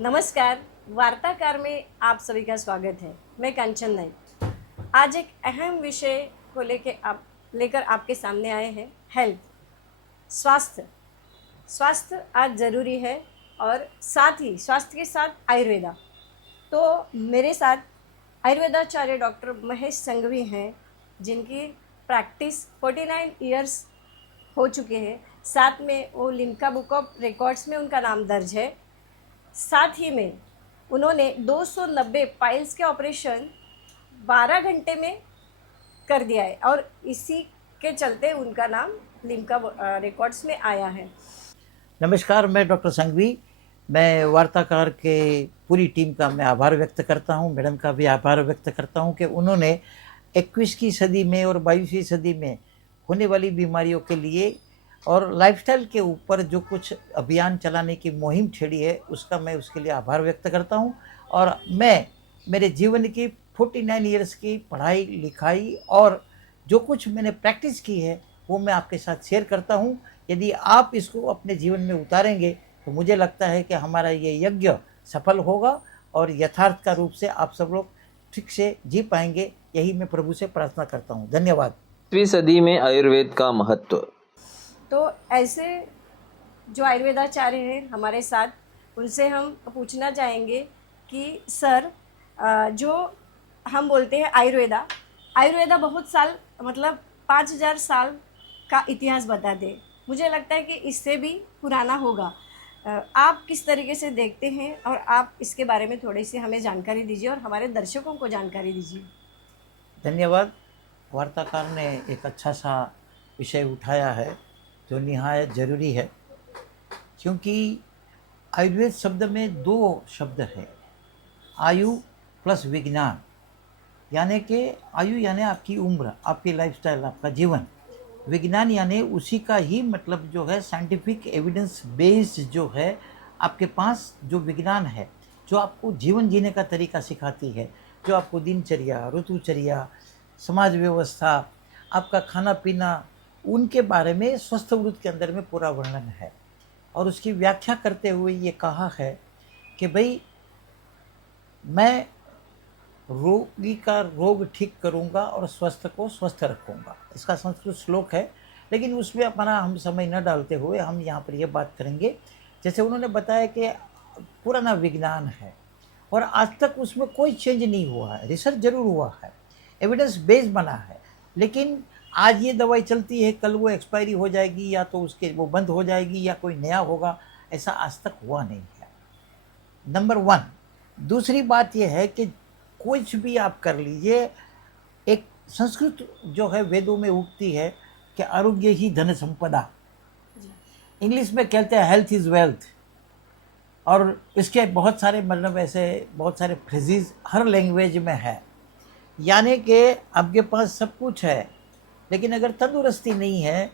नमस्कार। वार्ताकार में आप सभी का स्वागत है। मैं कंचन नाइक। आज एक अहम विषय को लेकर आपके सामने आए हैं। हेल्थ, स्वास्थ्य। स्वास्थ्य आज ज़रूरी है और साथ ही स्वास्थ्य के साथ आयुर्वेदा। तो मेरे साथ आयुर्वेदाचार्य डॉक्टर महेश संघवी हैं, जिनकी प्रैक्टिस 49 ईयर्स हो चुके हैं। साथ में वो लिम्का बुक ऑफ रिकॉर्ड्स में उनका नाम दर्ज है। साथ ही में उन्होंने 290 पाइल्स के ऑपरेशन 12 घंटे में कर दिया है और इसी के चलते उनका नाम लिम्का रिकॉर्ड्स में आया है। नमस्कार, मैं डॉक्टर संघवी। मैं वार्ताकार के पूरी टीम का मैं आभार व्यक्त करता हूं, मैडम का भी आभार व्यक्त करता हूं कि उन्होंने 21वीं सदी में और 22वीं सदी में होने वाली बीमारियों के लिए और लाइफस्टाइल के ऊपर जो कुछ अभियान चलाने की मुहिम छेड़ी है, उसका मैं उसके लिए आभार व्यक्त करता हूं। और मैं मेरे जीवन की 49 ईयर्स की पढ़ाई लिखाई और जो कुछ मैंने प्रैक्टिस की है वो मैं आपके साथ शेयर करता हूँ। यदि आप इसको अपने जीवन में उतारेंगे तो मुझे लगता है कि हमारा ये यज्ञ सफल होगा और यथार्थ का रूप से आप सब लोग ठीक से जी पाएंगे। यही मैं प्रभु से प्रार्थना करता हूँ। धन्यवाद। 20वीं सदी में आयुर्वेद का महत्व। तो ऐसे जो आयुर्वेदाचार्य हैं हमारे साथ, उनसे हम पूछना चाहेंगे कि सर, जो हम बोलते हैं आयुर्वेदा बहुत साल, मतलब 5000 साल का इतिहास बताते हैं। मुझे लगता है कि इससे भी पुराना होगा। आप किस तरीके से देखते हैं और आप इसके बारे में थोड़ी सी हमें जानकारी दीजिए और हमारे दर्शकों को जानकारी दीजिए। धन्यवाद। वार्ताकार ने एक अच्छा सा विषय उठाया है जो निहायत ज़रूरी है, क्योंकि आयुर्वेद शब्द में दो शब्द हैं, आयु प्लस विज्ञान। यानी कि आयु यानी आपकी उम्र, आपकी लाइफस्टाइल, आपका जीवन। विज्ञान यानी उसी का ही मतलब जो है साइंटिफिक एविडेंस बेस्ड जो है आपके पास जो विज्ञान है, जो आपको जीवन जीने का तरीका सिखाती है, जो आपको दिनचर्या, ऋतुचर्या, समाज व्यवस्था, आपका खाना पीना, उनके बारे में स्वस्थ वृत्त के अंदर में पूरा वर्णन है। और उसकी व्याख्या करते हुए ये कहा है कि भाई मैं रोगी का रोग ठीक करूंगा और स्वस्थ को स्वस्थ रखूंगा। इसका संस्कृत श्लोक है, लेकिन उसमें अपना हम समय न डालते हुए हम यहाँ पर ये बात करेंगे। जैसे उन्होंने बताया कि पुराना विज्ञान है और आज तक उसमें कोई चेंज नहीं हुआ है। रिसर्च जरूर हुआ है, एविडेंस बेस्ड बना है, लेकिन आज ये दवाई चलती है, कल वो एक्सपायरी हो जाएगी या तो उसके वो बंद हो जाएगी या कोई नया होगा, ऐसा आज तक हुआ नहीं है। नंबर 1। दूसरी बात यह है कि कुछ भी आप कर लीजिए, एक संस्कृत जो है वेदों में उगती है कि आरोग्य ही धन संपदा। इंग्लिश में कहते हैं हेल्थ इज़ वेल्थ। और इसके बहुत सारे मतलब ऐसे बहुत सारे फ्रेजेस हर लैंग्वेज में है। यानी कि आपके पास सब कुछ है, लेकिन अगर तंदुरुस्ती नहीं है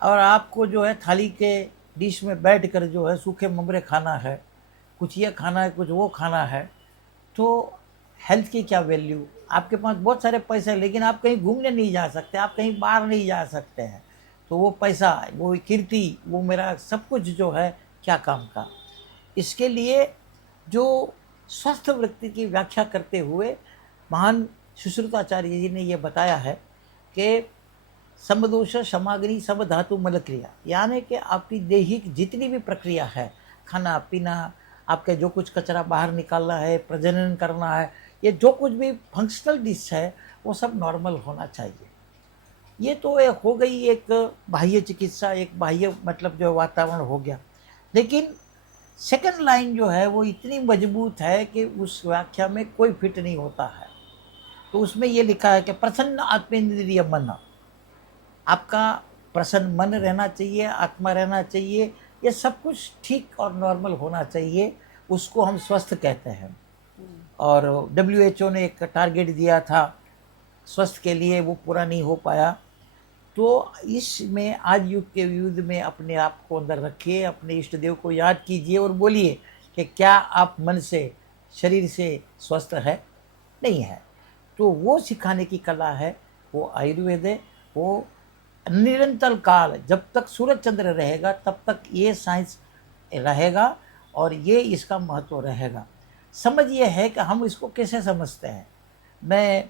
और आपको जो है थाली के डिश में बैठकर जो है सूखे ममरे खाना है, कुछ ये खाना है, कुछ वो खाना है, तो हेल्थ की क्या वैल्यू। आपके पास बहुत सारे पैसे हैं, लेकिन आप कहीं घूमने नहीं जा सकते, आप कहीं बाहर नहीं जा सकते हैं, तो वो पैसा, वो कीर्ति, वो मेरा सब कुछ जो है क्या काम का। इसके लिए जो स्वस्थ वृत्ति की व्याख्या करते हुए महान सुश्रुताचार्य जी ने ये बताया है कि समदोष समाग्नि सब धातु मल क्रिया। यानी कि आपकी दैहिक जितनी भी प्रक्रिया है, खाना पीना, आपके जो कुछ कचरा बाहर निकालना है, प्रजनन करना है, ये जो कुछ भी फंक्शनल डिश है वो सब नॉर्मल होना चाहिए। ये तो एक हो गई एक बाह्य चिकित्सा, एक बाह्य मतलब जो वातावरण हो गया। लेकिन सेकंड लाइन जो है वो इतनी मजबूत है कि उस व्याख्या में कोई फिट नहीं होता है। तो उसमें ये लिखा है कि प्रसन्न आत्मेंद्रिय मन, आपका प्रसन्न मन रहना चाहिए, आत्मा रहना चाहिए, ये सब कुछ ठीक और नॉर्मल होना चाहिए, उसको हम स्वस्थ कहते हैं। और WHO ने एक टारगेट दिया था स्वस्थ के लिए, वो पूरा नहीं हो पाया। तो इसमें आज युग के युद्ध में अपने आप को अंदर रखिए, अपने इष्ट देव को याद कीजिए और बोलिए कि क्या आप मन से, शरीर से स्वस्थ है? नहीं है। तो वो सिखाने की कला है, वो आयुर्वेद है। वो निरंतर काल, जब तक सूरज चंद्र रहेगा तब तक ये साइंस रहेगा और ये इसका महत्व रहेगा। समझ ये है कि हम इसको कैसे समझते हैं। मैं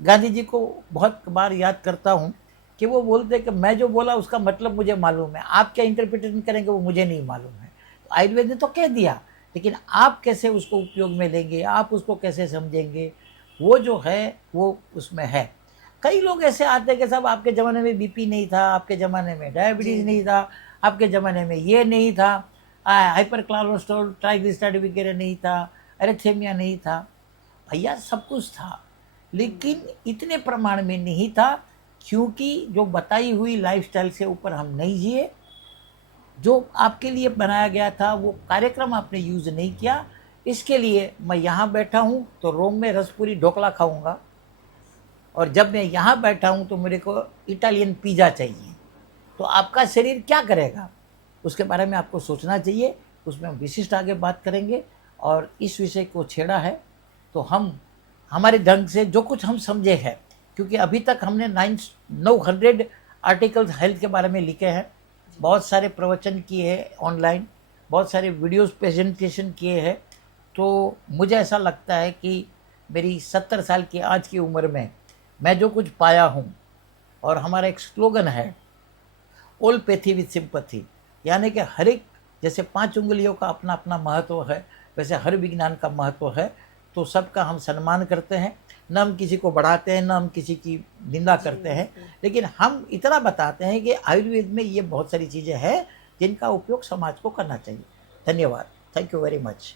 गांधी जी को बहुत बार याद करता हूँ कि वो बोलते कि मैं जो बोला उसका मतलब मुझे मालूम है, आप क्या इंटरप्रिटेशन करेंगे वो मुझे नहीं मालूम है। तो आयुर्वेद ने तो कह दिया, लेकिन आप कैसे उसको उपयोग में लेंगे, आप उसको कैसे समझेंगे, वो जो है वो उसमें है। कई लोग ऐसे आते हैं कि साहब आपके ज़माने में बीपी नहीं था, आपके ज़माने में डायबिटीज़ नहीं था, आपके ज़माने में ये नहीं था, हाइपर कोलेस्ट्रॉल ट्राइग्लिसराइड वगैरह नहीं था, एरिथेमिया नहीं था। भैया सब कुछ था, लेकिन इतने प्रमाण में नहीं था, क्योंकि जो बताई हुई लाइफस्टाइल से ऊपर हम नहीं जिए। जो आपके लिए बनाया गया था वो कार्यक्रम आपने यूज़ नहीं किया। इसके लिए मैं यहाँ बैठा हूँ तो रोम में रसपुरी ढोकला खाऊंगा, और जब मैं यहाँ बैठा हूँ तो मेरे को इटालियन पिज़्ज़ा चाहिए। तो आपका शरीर क्या करेगा उसके बारे में आपको सोचना चाहिए। उसमें हम विशिष्ट आगे बात करेंगे, और इस विषय को छेड़ा है तो हम हमारे ढंग से जो कुछ हम समझे हैं, क्योंकि अभी तक हमने 900 आर्टिकल्स हेल्थ के बारे में लिखे हैं, बहुत सारे प्रवचन किए हैं ऑनलाइन, बहुत सारे वीडियोस प्रेजेंटेशन किए हैं। तो मुझे ऐसा लगता है कि मेरी 70 साल की आज की उम्र में मैं जो कुछ पाया हूँ, और हमारा एक स्लोगन है ऑल पैथी विथ सिंपैथी, यानी कि हर एक, जैसे 5 उंगलियों का अपना अपना महत्व है, वैसे हर विज्ञान का महत्व है। तो सबका हम सम्मान करते हैं, न हम किसी को बढ़ाते हैं, न हम किसी की निंदा करते हैं, लेकिन हम इतना बताते हैं कि आयुर्वेद में ये बहुत सारी चीज़ें हैं जिनका उपयोग समाज को करना चाहिए। धन्यवाद। Thank you very much.